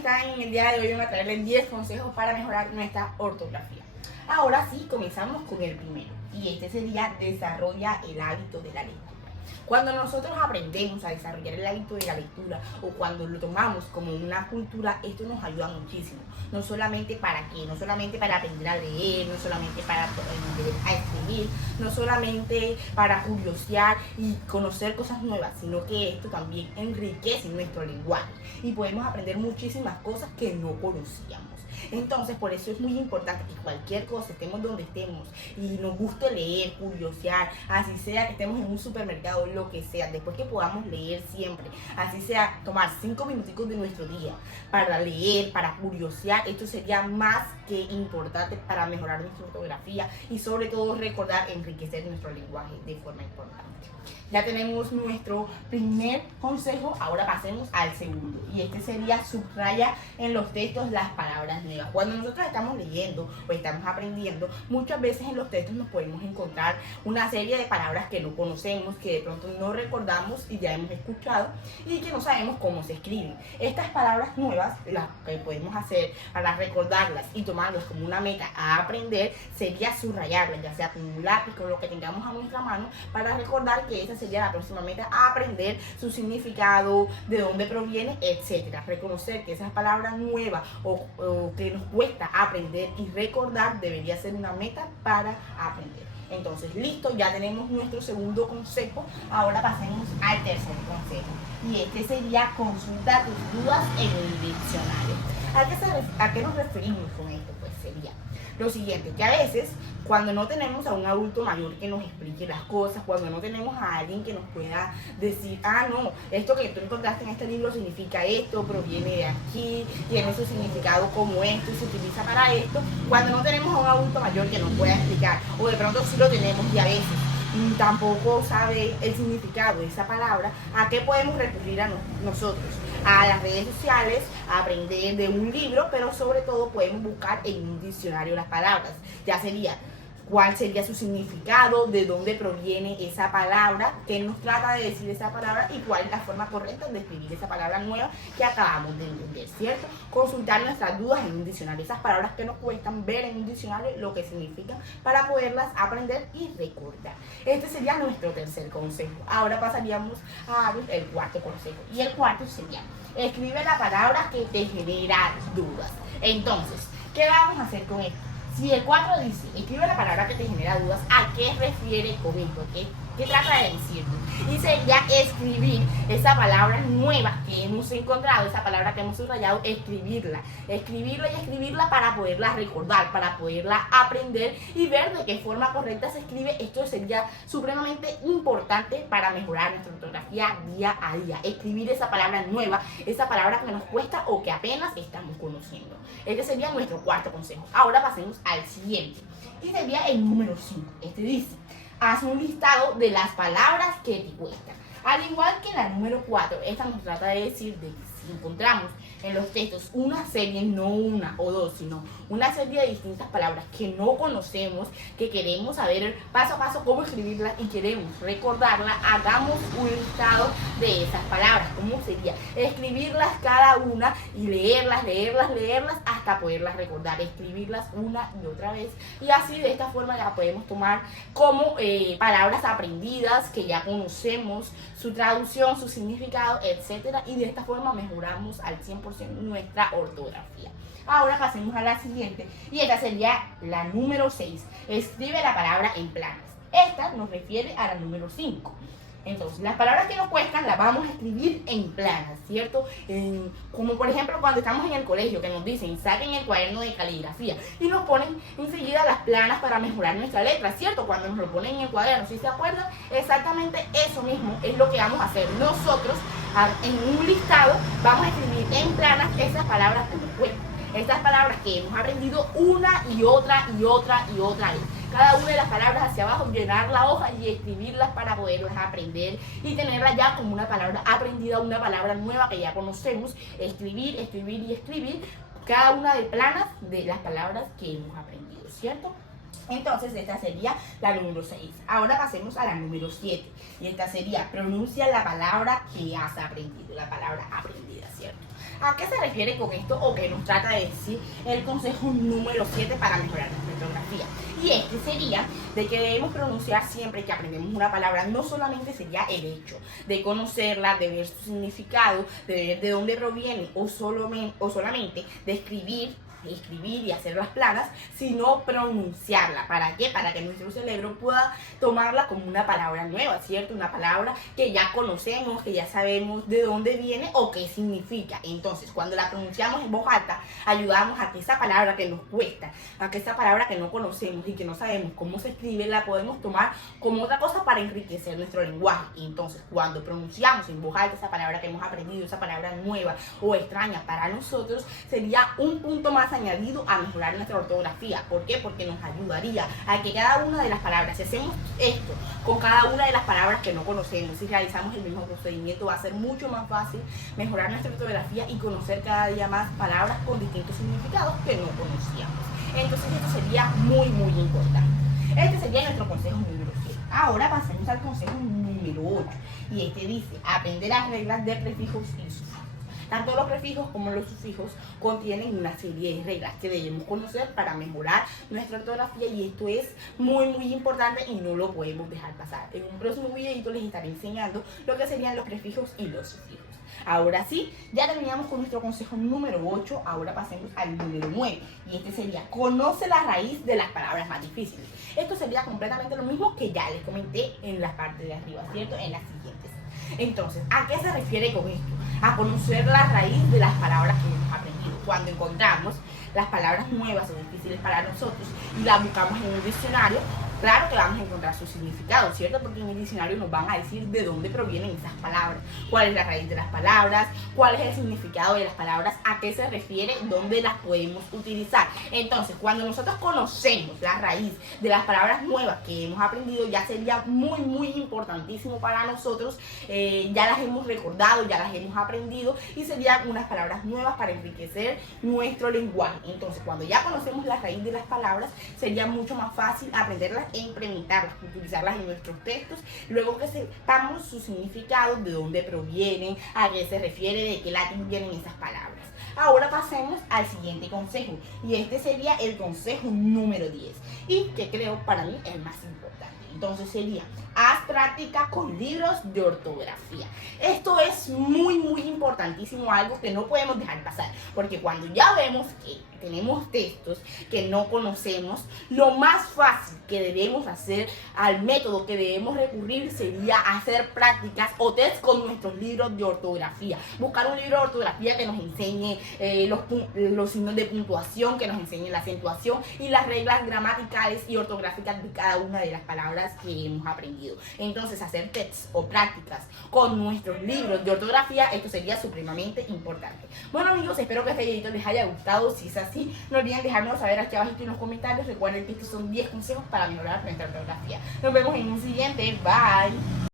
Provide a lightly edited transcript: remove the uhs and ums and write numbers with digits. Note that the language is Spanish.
están? En el día de hoy voy a traerles 10 consejos para mejorar nuestra ortografía. Ahora sí, comenzamos con el primero. Y este sería: desarrolla el hábito de la lectura. Cuando nosotros aprendemos a desarrollar el hábito de la lectura, o cuando lo tomamos como una cultura, esto nos ayuda muchísimo. No solamente para qué, no solamente para aprender a leer, no solamente para aprender a escribir, no solamente para curiosear y conocer cosas nuevas, sino que esto también enriquece nuestro lenguaje y podemos aprender muchísimas cosas que no conocíamos. Entonces, por eso es muy importante que cualquier cosa, estemos donde estemos y nos guste leer, curiosear, así sea que estemos en un supermercado, lo que sea, después que podamos leer siempre, así sea tomar 5 minuticos de nuestro día para leer, para curiosear, esto sería más que importante para mejorar nuestra ortografía y sobre todo recordar, enriquecer nuestro lenguaje de forma importante. Ya tenemos nuestro primer consejo, ahora pasemos al segundo. Y este sería: subraya en los textos las palabras nuevas. Cuando nosotros estamos leyendo o estamos aprendiendo, muchas veces en los textos nos podemos encontrar una serie de palabras que no conocemos, que de pronto no recordamos y ya hemos escuchado y que no sabemos cómo se escriben. Estas palabras nuevas, las que podemos hacer para recordarlas y tomarlas como una meta a aprender, sería subrayarlas, ya sea con un lápiz, con lo que tengamos a nuestra mano, para recordar que esa sería la próxima meta a aprender, su significado, de dónde proviene, etcétera. Reconocer que esas palabras nuevas o que nos cuesta aprender y recordar debería ser una meta para aprender. Entonces, listo, ya tenemos nuestro segundo consejo. Ahora pasemos al tercer consejo. Y este sería: consulta tus dudas en el diccionario. ¿A qué nos referimos con esto? Pues sería lo siguiente, que a veces cuando no tenemos a un adulto mayor que nos explique las cosas, cuando no tenemos a alguien que nos pueda decir, no, esto que tú encontraste en este libro significa esto, proviene de aquí, tiene su significado como esto y se utiliza para esto, cuando no tenemos a un adulto mayor que nos pueda explicar, o de pronto sí lo tenemos y a veces tampoco sabe el significado de esa palabra, ¿a qué podemos recurrir nosotros? A las redes sociales, a aprender de un libro, pero sobre todo podemos buscar en un diccionario las palabras. Ya sería cuál sería su significado, de dónde proviene esa palabra, qué nos trata de decir esa palabra y cuál es la forma correcta de escribir esa palabra nueva que acabamos de entender, ¿cierto? Consultar nuestras dudas en un diccionario, esas palabras que nos cuestan, ver en un diccionario lo que significan para poderlas aprender y recordar. Este sería nuestro tercer consejo. Ahora pasaríamos al cuarto consejo. Y el cuarto sería: escribe la palabra que te genera dudas. Entonces, ¿qué vamos a hacer con esto? Si el 4 dice, escribe la palabra que te genera dudas, ¿a qué refiere con esto? ¿Qué trata de decirnos? Y sería escribir esa palabra nueva que hemos encontrado, esa palabra que hemos subrayado, escribirla y escribirla para poderla recordar, para poderla aprender y ver de qué forma correcta se escribe. Esto sería supremamente importante para mejorar nuestra ortografía día a día. Escribir esa palabra nueva, esa palabra que nos cuesta o que apenas estamos conociendo. Este sería nuestro cuarto consejo. Ahora pasemos al siguiente. Y sería el número 5. Este dice: haz un listado de las palabras que te cuestan. Al igual que la número 4, esta nos trata de decir de que si encontramos en los textos una serie, no una o dos, sino una serie de distintas palabras que no conocemos, que queremos saber paso a paso cómo escribirlas y queremos recordarlas, hagamos un listado de esas palabras. ¿Cómo sería? Escribirlas cada una y leerlas hasta poderlas recordar, escribirlas una y otra vez, y así de esta forma ya podemos tomar como palabras aprendidas que ya conocemos, su traducción, su significado, etcétera, y de esta forma mejoramos al 100% nuestra ortografía. Ahora pasemos a la siguiente, y esta sería la número 6. Escribe la palabra en planas. Esta nos refiere a la número 5. Entonces, las palabras que nos cuestan las vamos a escribir en planas, ¿cierto? Como por ejemplo cuando estamos en el colegio, que nos dicen, saquen el cuaderno de caligrafía y nos ponen enseguida las planas para mejorar nuestra letra, ¿cierto? Cuando nos lo ponen en el cuaderno, ¿sí se acuerdan? Exactamente eso mismo es lo que vamos a hacer nosotros. En un listado vamos a escribir en planas esas palabras que nos cuestan. Estas palabras que hemos aprendido una y otra vez. Cada una de las palabras hacia abajo, llenar la hoja y escribirlas para poderlas aprender y tenerlas ya como una palabra aprendida, una palabra nueva que ya conocemos. Escribir cada una de planas de las palabras que hemos aprendido, ¿cierto? Entonces esta sería la número 6. Ahora pasemos a la número 7. Y esta sería: pronuncia la palabra que has aprendido, la palabra aprendida, ¿cierto? ¿A qué se refiere con esto o qué nos trata de decir el consejo número 7 para mejorar nuestra ortografía? Y este sería de que debemos pronunciar siempre que aprendemos una palabra, no solamente sería el hecho de conocerla, de ver su significado, de ver de dónde proviene o solamente de escribir y hacer las planas, sino pronunciarla. ¿Para qué? Para que nuestro cerebro pueda tomarla como una palabra nueva, ¿cierto? Una palabra que ya conocemos, que ya sabemos de dónde viene o qué significa. Entonces, cuando la pronunciamos en voz alta, ayudamos a que esa palabra que nos cuesta, a que esa palabra que no conocemos y que no sabemos cómo se escribe, la podemos tomar como otra cosa para enriquecer nuestro lenguaje. Entonces, cuando pronunciamos en voz alta esa palabra que hemos aprendido, esa palabra nueva o extraña para nosotros, sería un punto más añadido a mejorar nuestra ortografía. ¿Por qué? Porque nos ayudaría a que cada una de las palabras, si hacemos esto con cada una de las palabras que no conocemos, si realizamos el mismo procedimiento, va a ser mucho más fácil mejorar nuestra ortografía y conocer cada día más palabras con distintos significados que no conocíamos. Entonces esto sería muy importante. Este sería nuestro consejo número 7. Ahora pasemos al consejo número 8 y este dice: aprender las reglas de prefijos y sufijos. Tanto los prefijos como los sufijos contienen una serie de reglas que debemos conocer para mejorar nuestra ortografía, y esto es muy importante y no lo podemos dejar pasar. En un próximo videito les estaré enseñando lo que serían los prefijos y los sufijos. Ahora sí, ya terminamos con nuestro consejo número 8, ahora pasemos al número 9, y este sería: conoce la raíz de las palabras más difíciles. Esto sería completamente lo mismo que ya les comenté en la parte de arriba, ¿cierto? En las siguientes. Entonces, ¿a qué se refiere con esto? A conocer la raíz de las palabras que hemos aprendido. Cuando encontramos las palabras nuevas o difíciles para nosotros y las buscamos en un diccionario, claro que vamos a encontrar su significado, ¿cierto? Porque en el diccionario nos van a decir de dónde provienen esas palabras, cuál es la raíz de las palabras, cuál es el significado de las palabras, a qué se refiere, dónde las podemos utilizar. Entonces, cuando nosotros conocemos la raíz de las palabras nuevas que hemos aprendido, ya sería muy importantísimo para nosotros, ya las hemos recordado, ya las hemos aprendido, y serían unas palabras nuevas para enriquecer nuestro lenguaje. Entonces, cuando ya conocemos la raíz de las palabras, sería mucho más fácil aprenderlas e implementarlas, utilizarlas en nuestros textos, luego que sepamos su significado, de dónde provienen, a qué se refiere, de qué latín vienen esas palabras. Ahora pasemos al siguiente consejo, y este sería el consejo número 10, y que creo para mí el más importante. Entonces sería: haz práctica con libros de ortografía. Esto es muy importantísimo, algo que no podemos dejar pasar, porque cuando ya vemos que tenemos textos que no conocemos, lo más fácil que debemos hacer, al método que debemos recurrir, sería hacer prácticas o test con nuestros libros de ortografía. Buscar un libro de ortografía que nos enseñe los signos de puntuación, que nos enseñe la acentuación y las reglas gramaticales y ortográficas de cada una de las palabras que hemos aprendido. Entonces, hacer tests o prácticas con nuestros libros de ortografía, esto sería supremamente importante. Bueno, amigos, espero que este video les haya gustado. Si es así, no olviden dejármelo saber aquí abajo en los comentarios. Recuerden que estos son 10 consejos para mejorar nuestra ortografía. Nos vemos en un siguiente. Bye.